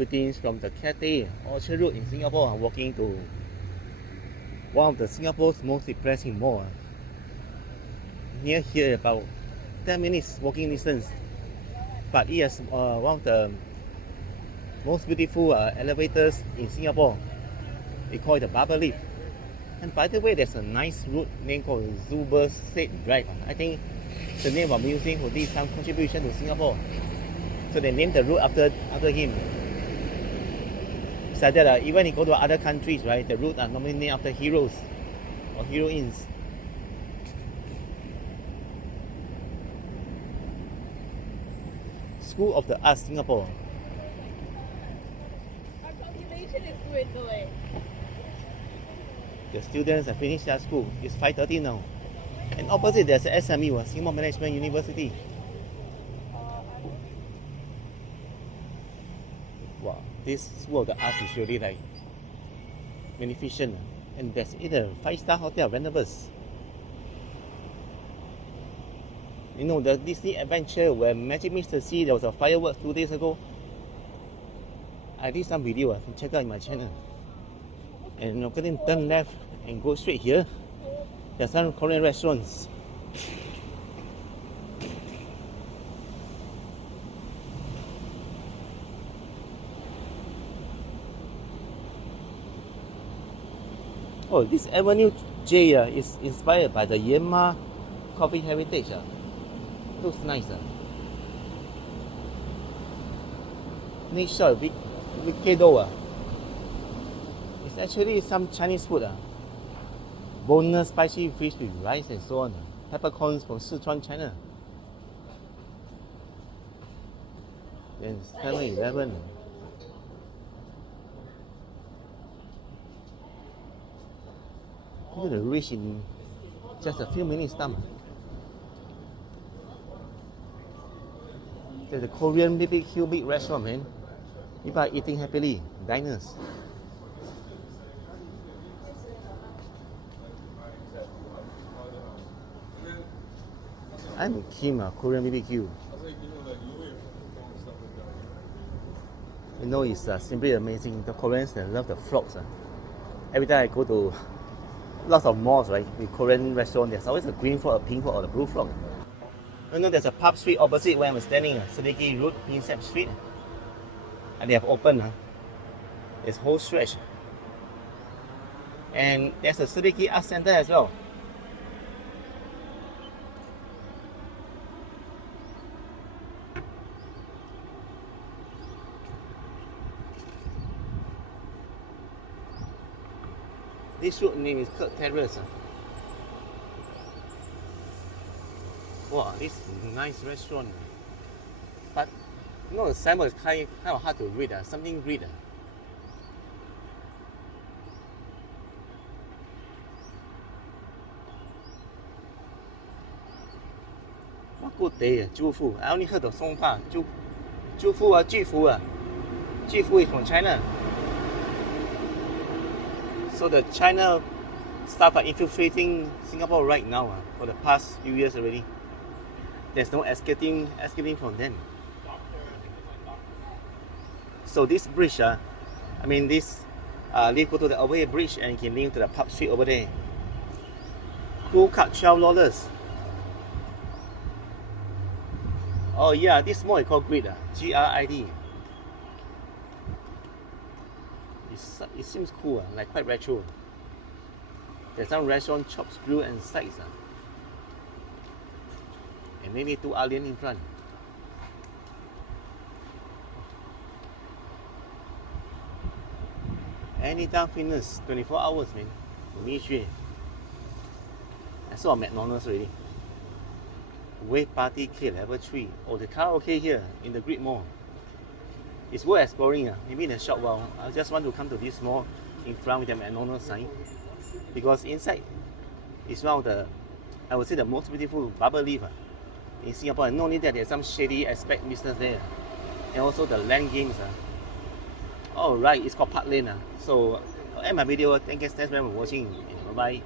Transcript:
greetings from the Cathay Orchard Road in Singapore. I'm walking to one of the Singapore's most depressing mall. Near here, about 10 minutes walking distance. But it has one of the most beautiful elevators in Singapore. We call it the Bubble Lift. And by the way, there's a nice route named called Zuber State Drive. I think the name of museum who did some contribution to Singapore. So they named the route after him. Besides that, even if you go to other countries, right, the routes are normally named after heroes or heroines. School of the Arts Singapore. Our population is dwindling. The students have finished their school. It's 5:30 now. And opposite there's a SMU, Singapore Management University. Wow, this School of the Arts is really like magnificent. And there's either 5-star hotel, Renovus. You know, the Disney adventure where Magic Meets the Sea, there was a fireworks 2 days ago. I did some video, you can check out in my channel. And I'm going to turn left and go straight here. There's some Korean restaurants. Oh, this Avenue J is inspired by the Myanmar coffee heritage. Looks nice. Next shop, Wikido. It's actually some Chinese food. Boneless spicy fish with rice and so on. Peppercorns from Sichuan, China. Then 7-Eleven. You could reach in just a few minutes time. There's a Korean BBQ big restaurant, man. People are eating happily. Diners. I'm keen Korean BBQ. You know, it's simply amazing. The Koreans, they love the frogs. Every time I go to lots of malls, right, with Korean restaurant, there's always a green frog, a pink frog, or a blue frog. You know, there's a pub street opposite where I'm standing, Sediki Road, Prinsep Street. And they have opened this whole stretch. And there's a Sediki Art Center as well. This road name is Kirk Terrace. Wow, this is a nice restaurant. But you know, the signboard is kind of hard to read. Something read. What good day, Jufu. I only heard of Song Pa. Jufu, Jifu. Jifu is from China. So the China staff are infiltrating Singapore right now for the past few years already. There's no escaping from them. So this bridge, this lead go to the away bridge and you can link to the pub street over there. Crew cut $12. Oh yeah, this mall is called Grid, Grid. It seems cool, like quite retro. There's some restaurant, chops, grill and sides. And maybe 2 alien in front. Anytime Fitness, 24 hours, man. I saw a McDonald's already. Wave Party K level 3. Oh, the karaoke here in the Grid Mall. It's worth exploring. Maybe in a short while. I just want to come to this mall in front with the McDonald's sign. Because inside is one of the, I would say, the most beautiful bubble leaf in Singapore. And not only that, there's some shady aspect business there. And also the land games. Oh right, it's called Park Lane. So I'll end my video. Thank you for watching. Bye bye.